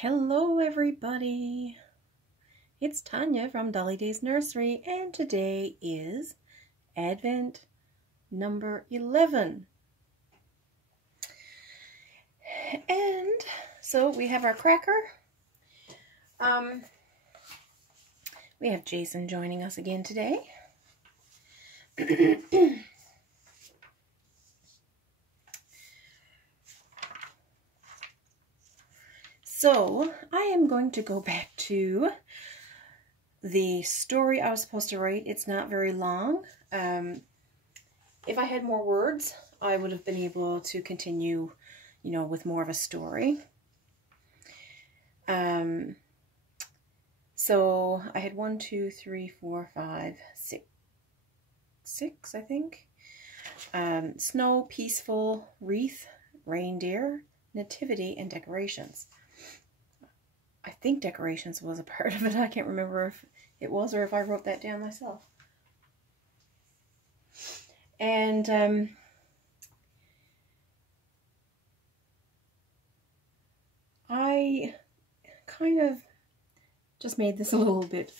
Hello everybody, it's Tanya from Dolly Day's Nursery, and today is Advent number 11. And so we have our cracker. We have Jason joining us again today. So I am going to go back to the story I was supposed to write. It's not very long. If I had more words, I would have been able to continue, with more of a story. So I had 1, 2, 3, 4, 5, 6, I think. Snow, peaceful, wreath, reindeer, nativity, and decorations. I think decorations was a part of it. I can't remember if it was or if I wrote that down myself. And I kind of just made this a little bit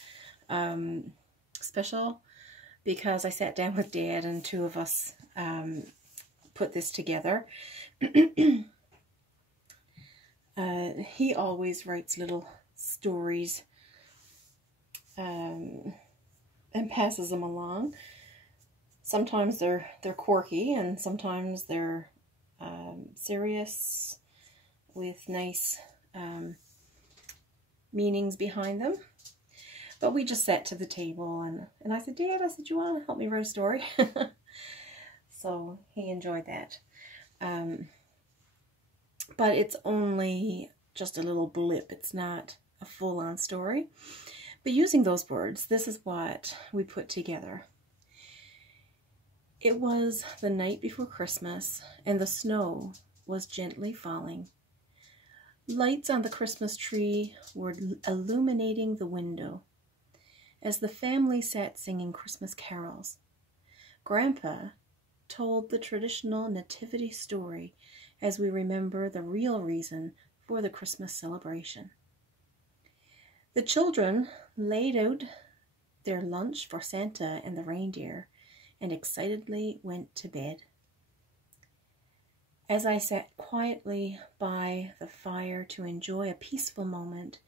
special because I sat down with Dad and two of us put this together. He always writes little stories and passes them along. Sometimes they're quirky, and sometimes they're serious with nice meanings behind them. But we just sat to the table, and I said, Dad, you want to help me write a story? So he enjoyed that. But it's only just a little blip. It's not a full-on story. But using those words, this is what we put together. It was the night before Christmas, and the snow was gently falling. Lights on the Christmas tree were illuminating the window as the family sat singing Christmas carols. Grandpa told the traditional nativity story as we remember the real reason for the Christmas celebration. The children laid out their lunch for Santa and the reindeer and excitedly went to bed. As I sat quietly by the fire to enjoy a peaceful moment,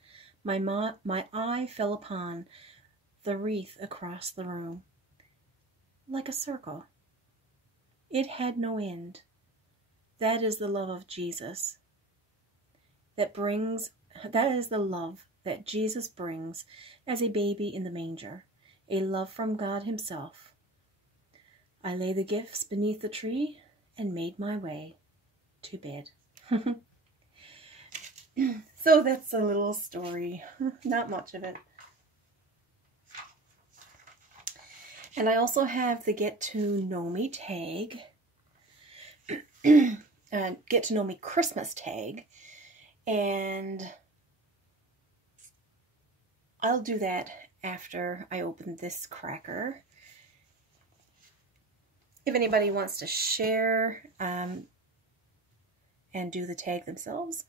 my eye fell upon the wreath across the room, like a circle. It had no end. That is the love of Jesus. That is the love that Jesus brings as a baby in the manger, a love from God himself. I lay the gifts beneath the tree and made my way to bed. So that's a little story, not much of it. And I also have the Get to Know Me tag, Get to Know Me Christmas tag, and I'll do that after I open this cracker. If anybody wants to share and do the tag themselves,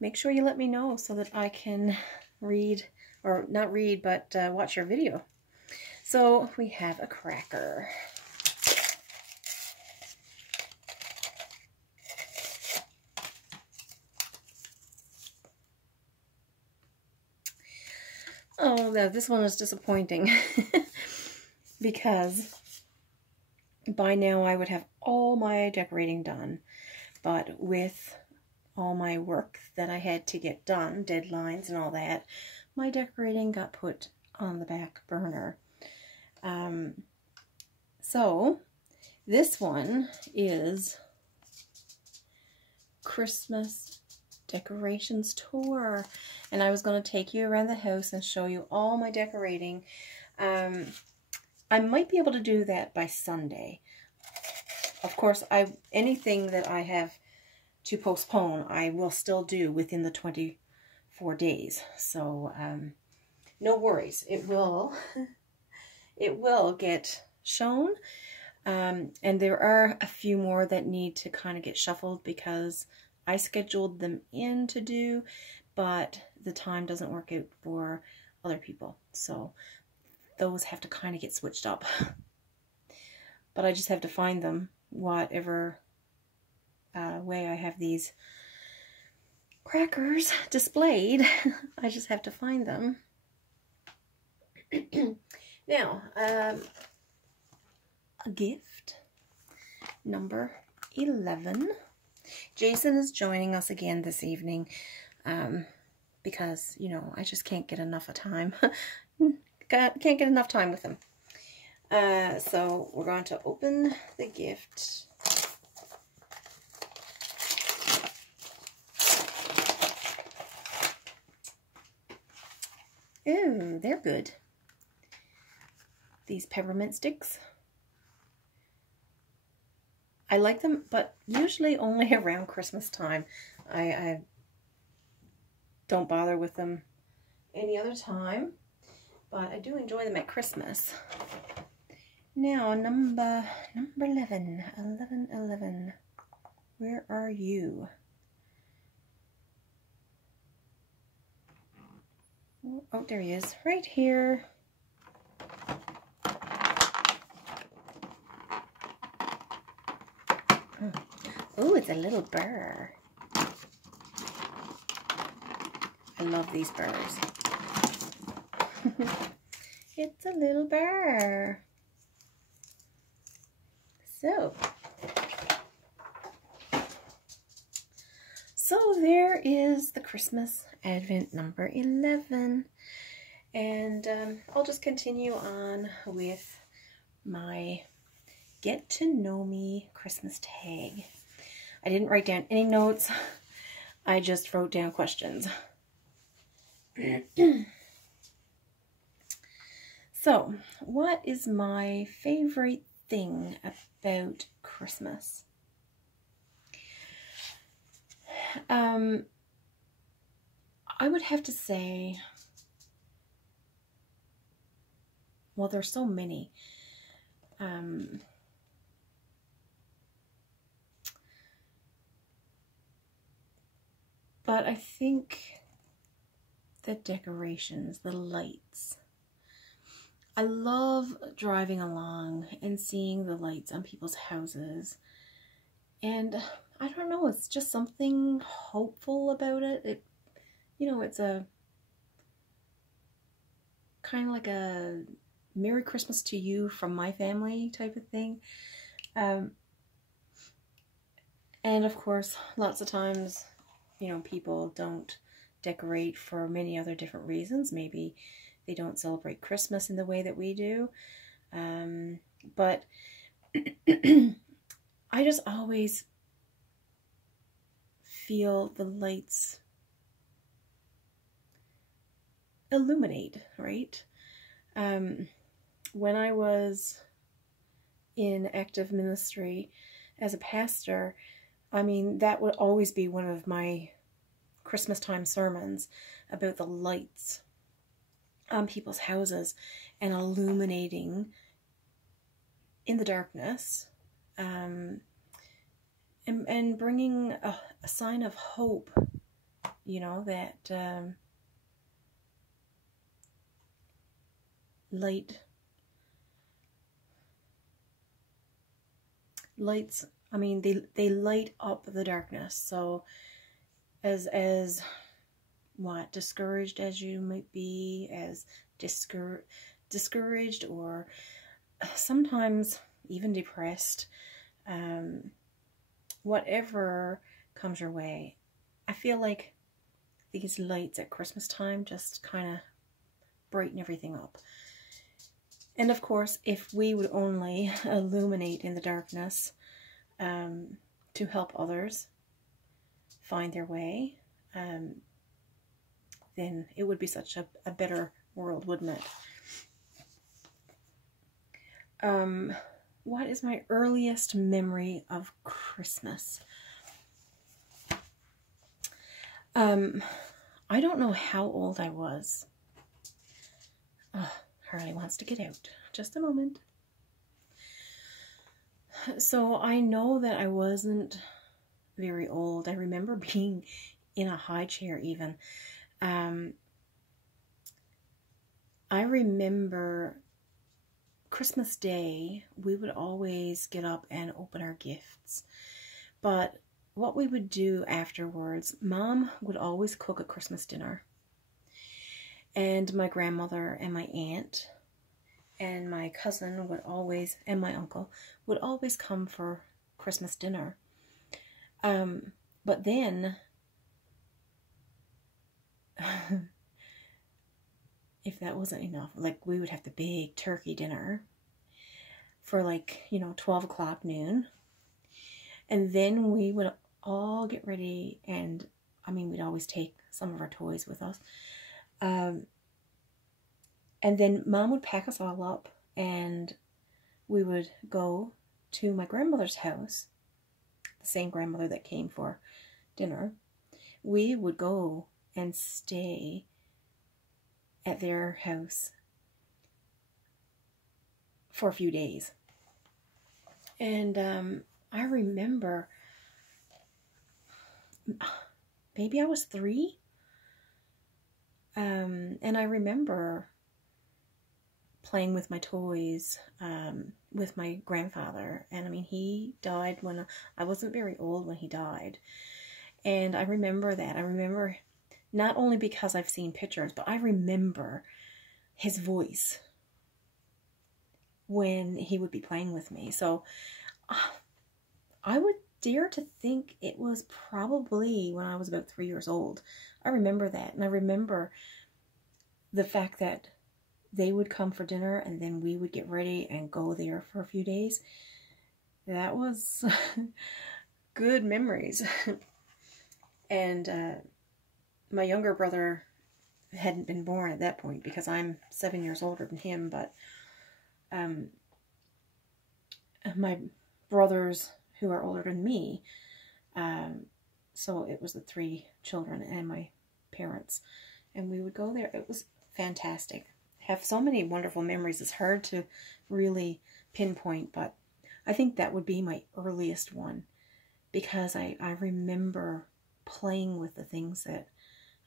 make sure you let me know so that I can read, or not read, but watch your video. So we have a cracker. Oh, no, this one is disappointing because by now I would have all my decorating done, but with all my work that I had to get done, deadlines and all that, my decorating got put on the back burner. So this one is Christmas Decorations Tour, and I was going to take you around the house and show you all my decorating. I might be able to do that by Sunday. Of course, anything that I have to postpone, I will still do within the 24 days. So no worries, it will get shown. And there are a few more that need to kind of get shuffled because I scheduled them in to do, but the time doesn't work out for other people. So those have to kind of get switched up. But I just have to find them, whatever way I have these crackers displayed. I just have to find them. Now, a gift number 11. Jason is joining us again this evening because, you know, I just can't get enough of time. Can't get enough time with him. So we're going to open the gift. Ooh, they're good. These peppermint sticks. I like them, but usually only around Christmas time. I don't bother with them any other time, but I do enjoy them at Christmas. Now, number 11. 11. Where are you? Oh, there he is. Right here. Oh, it's a little burr. I love these burrs. It's a little burr. So there is the Christmas Advent number 11. And I'll just continue on with my Get to Know Me Christmas tag. I didn't write down any notes. I just wrote down questions. So, what is my favorite thing about Christmas? I would have to say, well, there's so many. But I think the decorations, the lights. I love driving along and seeing the lights on people's houses. And I don't know, it's just something hopeful about it. You know, it's a kind of like a Merry Christmas to you from my family type of thing. And of course, lots of times, you know, people don't decorate for many other different reasons. Maybe they don't celebrate Christmas in the way that we do. But I just always feel the lights illuminate, right? When I was in active ministry as a pastor, I mean, that would always be one of my Christmas time sermons about the lights on people's houses and illuminating in the darkness, and bringing a sign of hope, you know, that lights, I mean, they light up the darkness. So as what, discouraged as you might be, as discouraged or sometimes even depressed, whatever comes your way, I feel like these lights at Christmas time just kind of brighten everything up. And of course, if we would only illuminate in the darkness to help others find their way, then it would be such a better world, wouldn't it? What is my earliest memory of Christmas? I don't know how old I was. Oh, Harley wants to get out. Just a moment. So I know that I wasn't very old. I remember being in a high chair even. I remember Christmas Day, we would always get up and open our gifts. But what we would do afterwards, Mom would always cook a Christmas dinner. And my grandmother and my aunt and my cousin would always, and my uncle, would always come for Christmas dinner. But then, if that wasn't enough, like we would have the big turkey dinner for 12 o'clock noon. And then we would all get ready, and we'd always take some of our toys with us. And then Mom would pack us all up, and we would go to my grandmother's house, the same grandmother that came for dinner. We would go and stay at their house for a few days. And I remember, maybe I was 3, and I remember playing with my toys with my grandfather. And he died when I wasn't very old when he died. And I remember that. I remember not only because I've seen pictures, but I remember his voice when he would be playing with me. So I would dare to think it was probably when I was about 3 years old. I remember that. And I remember the fact that they would come for dinner, and then we would get ready and go there for a few days. That was good memories. And my younger brother hadn't been born at that point because I'm 7 years older than him. But my brothers who are older than me, so it was the 3 children and my parents, and we would go there. It was fantastic. Have so many wonderful memories. It's hard to really pinpoint, but I think that would be my earliest one, because I remember playing with the things that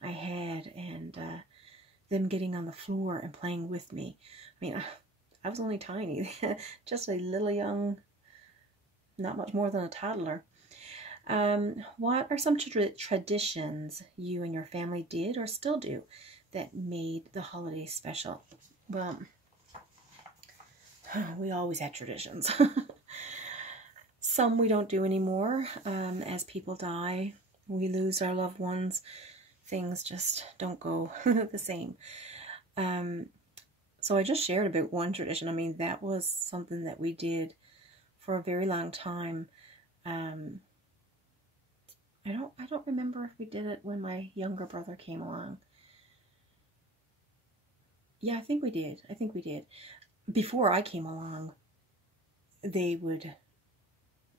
I had, and them getting on the floor and playing with me. I was only tiny, just a little young, not much more than a toddler. What are some traditions you and your family did or still do that made the holidays special? Well, we always had traditions. Some we don't do anymore. As people die, we lose our loved ones. Things just don't go the same. So I just shared about one tradition. That was something that we did for a very long time. I don't remember if we did it when my younger brother came along. Yeah, I think we did. Before I came along, they would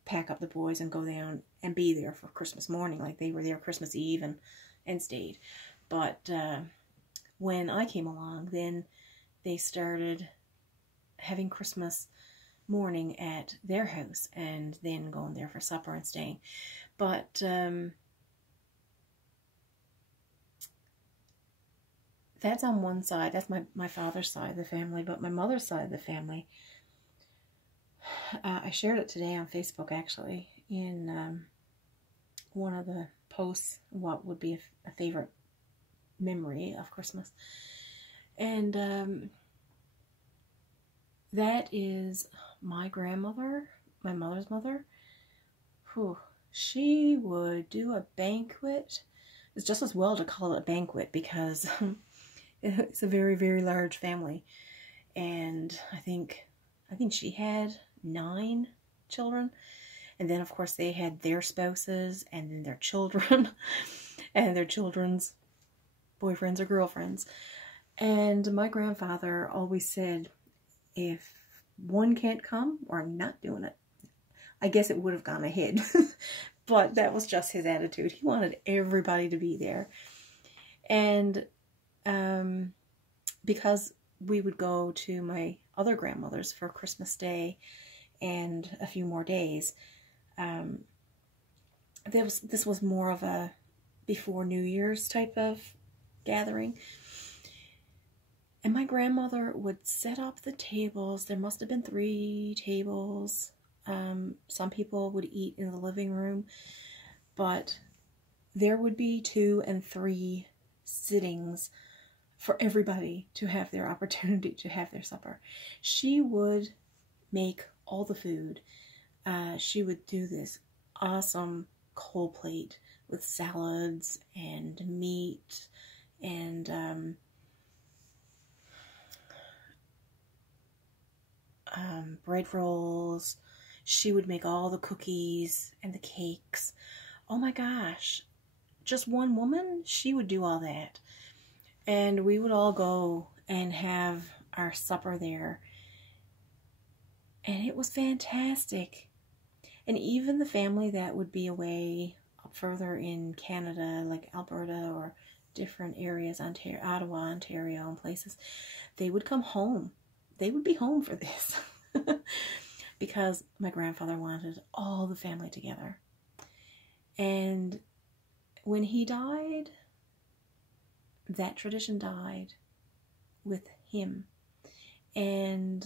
pack up the boys and go down and be there for Christmas morning. Like they were there Christmas Eve and stayed. But when I came along, then they started having Christmas morning at their house and then going there for supper and staying. But that's on one side. That's my father's side of the family. But my mother's side of the family, I shared it today on Facebook, actually, in one of the posts, what would be a favorite memory of Christmas. And that is my grandmother, my mother's mother. She would do a banquet. It's just as well to call it a banquet, because it's a very, very large family. And I think she had 9 children. And then, of course, they had their spouses and then their children and their children's boyfriends or girlfriends. And my grandfather always said, if one can't come, or I'm not doing it. I guess it would have gone ahead. But that was just his attitude. He wanted everybody to be there. And because we would go to my other grandmother's for Christmas Day and a few more days, this was more of a before New Year's type of gathering. And my grandmother would set up the tables. There must have been 3 tables. Some people would eat in the living room, but there would be 2 and 3 sittings for everybody to have their opportunity to have their supper. She would make all the food. She would do this awesome cold plate with salads and meat and bread rolls. She would make all the cookies and the cakes. Oh my gosh, just one woman, she would do all that. And we would all go and have our supper there. And it was fantastic. And even the family that would be away up further in Canada, like Alberta or different areas, Ontario, Ottawa, Ontario, and places, they would come home. They would be home for this. Because my grandfather wanted all the family together. And when he died, that tradition died with him. And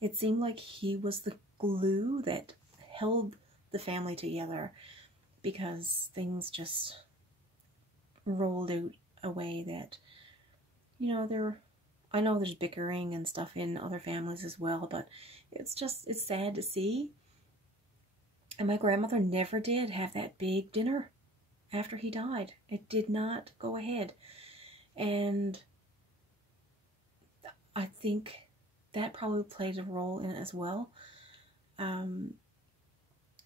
it seemed like he was the glue that held the family together, because things just rolled out a way that, you know, I know there's bickering and stuff in other families as well, but it's sad to see. And my grandmother never did have that big dinner after he died. It did not go ahead. And I think that probably played a role in it as well.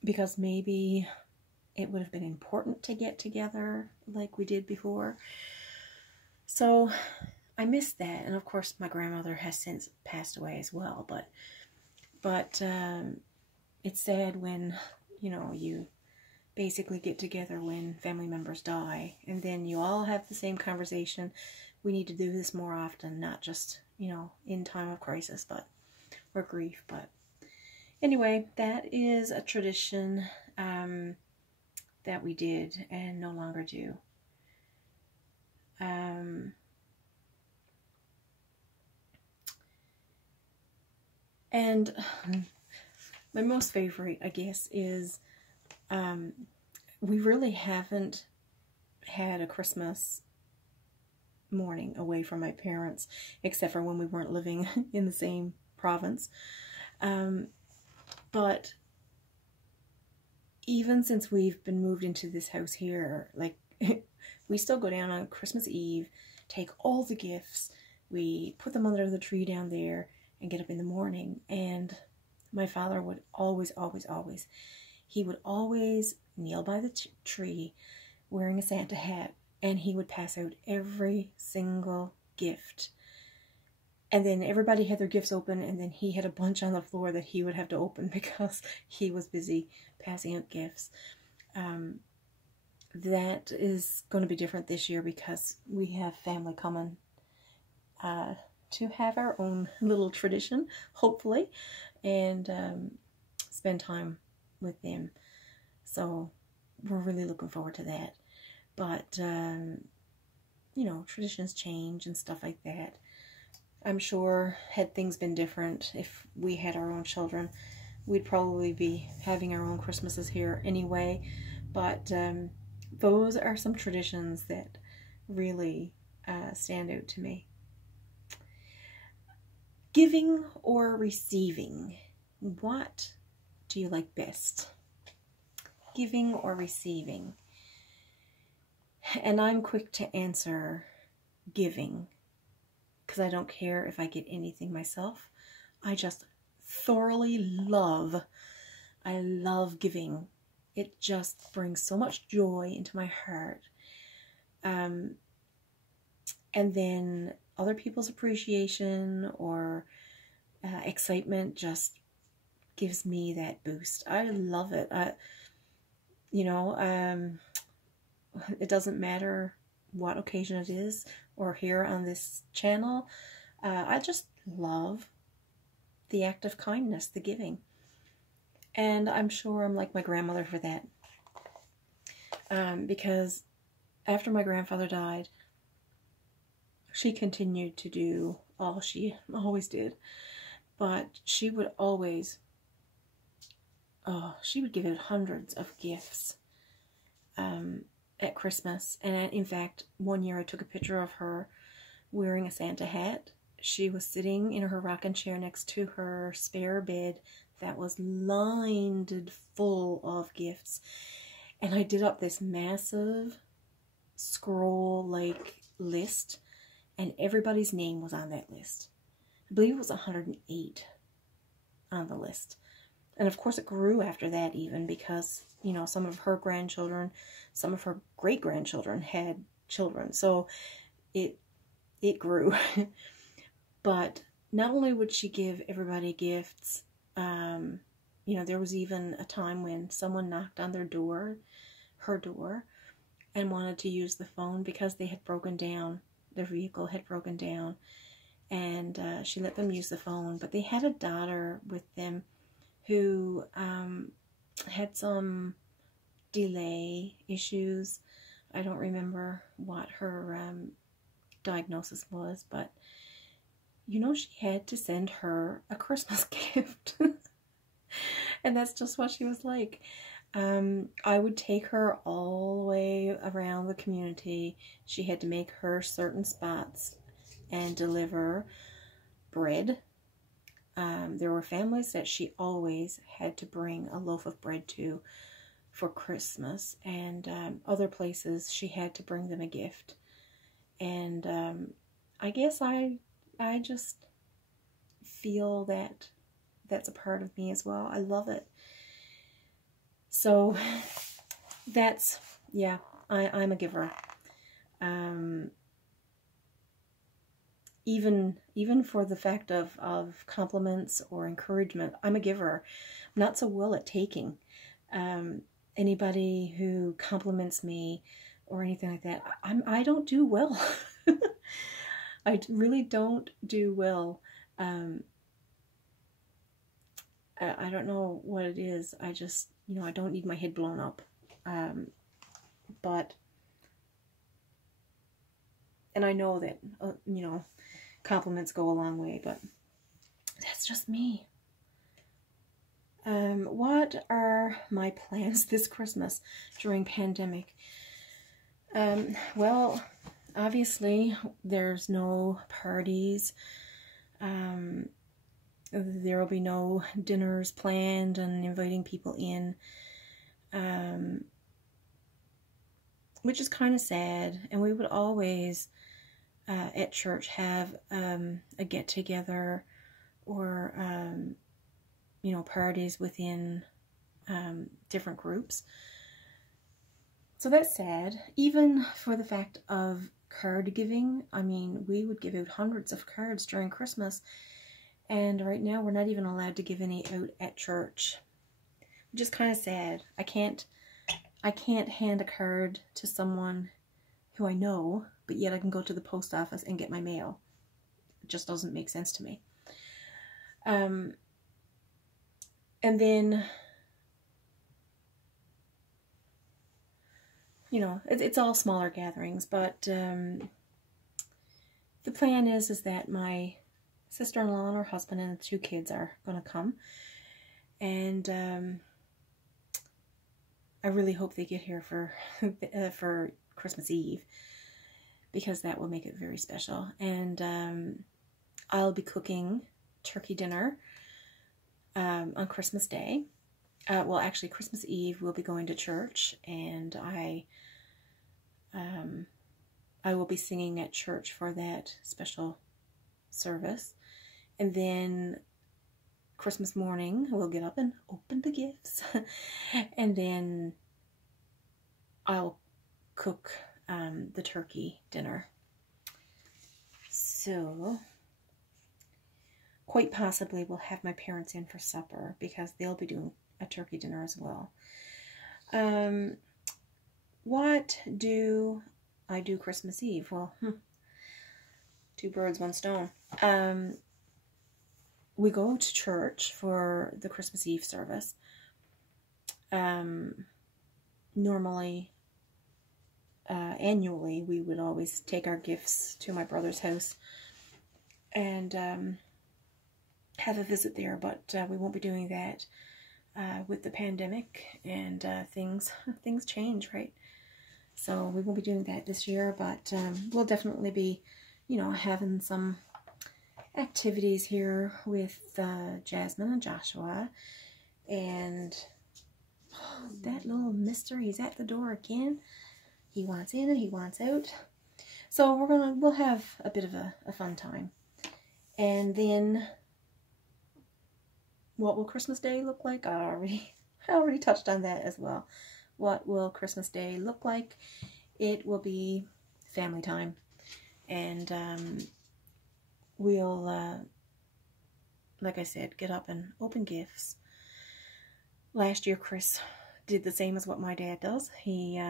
Because maybe it would have been important to get together like we did before. So I missed that. And of course my grandmother has since passed away as well. But it's sad when, you know, you basically get together when family members die, and then you all have the same conversation. We need to do this more often, not just, you know, in time of crisis, or grief. But anyway, that is a tradition that we did and no longer do. And my most favorite, I guess, is we really haven't had a Christmas morning away from my parents, except for when we weren't living in the same province. But even since we've been moved into this house here, like, we still go down on Christmas Eve, take all the gifts, we put them under the tree down there, and get up in the morning. And my father would always kneel by the tree wearing a Santa hat, and he would pass out every single gift. And then everybody had their gifts open, and then he had a bunch on the floor that he would have to open because he was busy passing out gifts. That is going to be different this year because we have family coming to have our own little tradition, hopefully, and spend time with them. So we're really looking forward to that. But, you know, traditions change and stuff like that. I'm sure had things been different, if we had our own children, we'd probably be having our own Christmases here anyway. But those are some traditions that really stand out to me. Giving or receiving? What do you like best? Giving or receiving? And I'm quick to answer giving, because I don't care if I get anything myself. I just thoroughly love giving. It just brings so much joy into my heart. And then other people's appreciation or excitement just gives me that boost. I love it. It doesn't matter what occasion it is or here on this channel. I just love the act of kindness, the giving. And I'm sure I'm like my grandmother for that. Because after my grandfather died, she continued to do all she always did, but she would always, she would give out hundreds of gifts at Christmas. And in fact, one year I took a picture of her wearing a Santa hat. She was sitting in her rocking chair next to her spare bed that was lined full of gifts. And I did up this massive scroll-like list, and everybody's name was on that list. I believe it was 108 on the list. And of course it grew after that, even because, you know, some of her grandchildren, some of her great-grandchildren had children. So it grew. But not only would she give everybody gifts, you know, there was even a time when someone knocked on their door, her door, and wanted to use the phone because they had broken down. Their vehicle had broken down, and she let them use the phone. But they had a daughter with them who had some delay issues. I don't remember what her diagnosis was, but you know, she had to send her a Christmas gift. And that's just what she was like. I would take her all the way around the community. She had to make her certain spots and deliver bread. There were families that she always had to bring a loaf of bread to for Christmas, and other places she had to bring them a gift. And I guess I just feel that that's a part of me as well. I love it. So that's, yeah, I'm a giver. Even for the fact of compliments or encouragement, I'm a giver. I'm not so well at taking. Anybody who compliments me or anything like that, I don't do well. I really don't do well. I don't know what it is. I just, you know, I don't need my head blown up. But, and I know that, you know, compliments go a long way, but that's just me. What are my plans this Christmas during pandemic? Well, obviously there's no parties. There will be no dinners planned and inviting people in, which is kind of sad. And we would always at church have a get-together or you know, parties within different groups. So that's sad. Even for the fact of card giving, I mean, we would give out hundreds of cards during Christmas, and right now we're not even allowed to give any out at church, which is kind of sad. I can't hand a card to someone who I know, but yet I can go to the post office and get my mail. It just doesn't make sense to me. And then, you know, it's all smaller gatherings, but the plan is that my sister-in-law and her husband and the 2 kids are going to come, and I really hope they get here for Christmas Eve, because that will make it very special. And I'll be cooking turkey dinner on Christmas Day. Well, actually, Christmas Eve we'll be going to church, and I will be singing at church for that special service. And then Christmas morning, we'll get up and open the gifts. And then I'll cook the turkey dinner. So, quite possibly we'll have my parents in for supper, because they'll be doing a turkey dinner as well. What do I do Christmas Eve? Well, 2 birds, 1 stone. We go to church for the Christmas Eve service. Normally, annually, we would always take our gifts to my brother's house and have a visit there, but we won't be doing that with the pandemic, and things change, right? So we won't be doing that this year, but we'll definitely be, you know, having some activities here with Jasmine and Joshua. And oh, that little mister, he's at the door again. He wants in and he wants out. So we'll have a bit of a fun time. And then what will Christmas Day look like? I already touched on that as well. What will Christmas Day look like? It will be family time. And we'll, like I said, get up and open gifts. Last year, Chris did the same as what my dad does. He,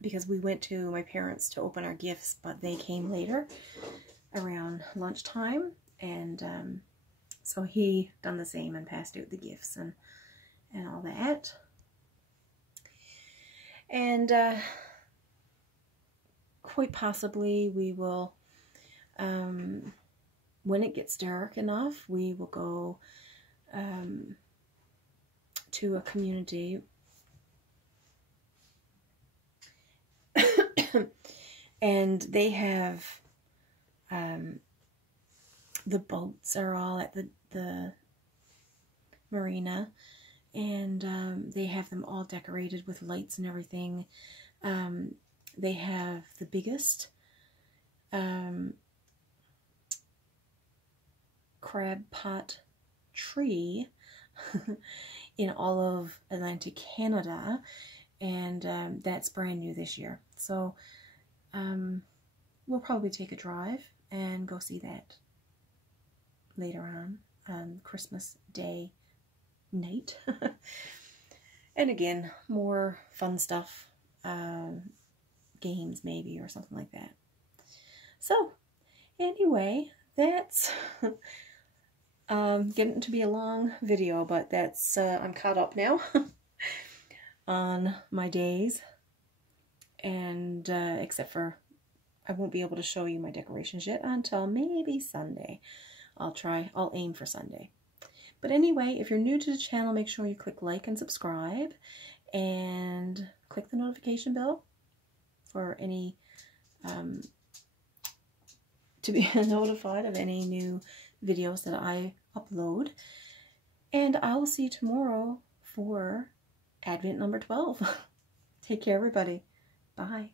because we went to my parents to open our gifts, but they came later, around lunchtime, and so he done the same and passed out the gifts and all that. And quite possibly we will, when it gets dark enough, we will go to a community and they have the boats are all at the marina, and they have them all decorated with lights and everything. They have the biggest crab pot tree in all of Atlantic Canada, and that's brand new this year. So we'll probably take a drive and go see that later on Christmas Day night. And again, more fun stuff, games maybe, or something like that. So anyway, that's getting to be a long video, but that's I'm caught up now on my days, and except for I won't be able to show you my decorations yet until maybe Sunday. I'll aim for Sunday. But anyway, if you're new to the channel, make sure you click like and subscribe, and click the notification bell for any to be notified of any new videos that I upload. And I will see you tomorrow for Advent number 12. Take care, everybody. Bye.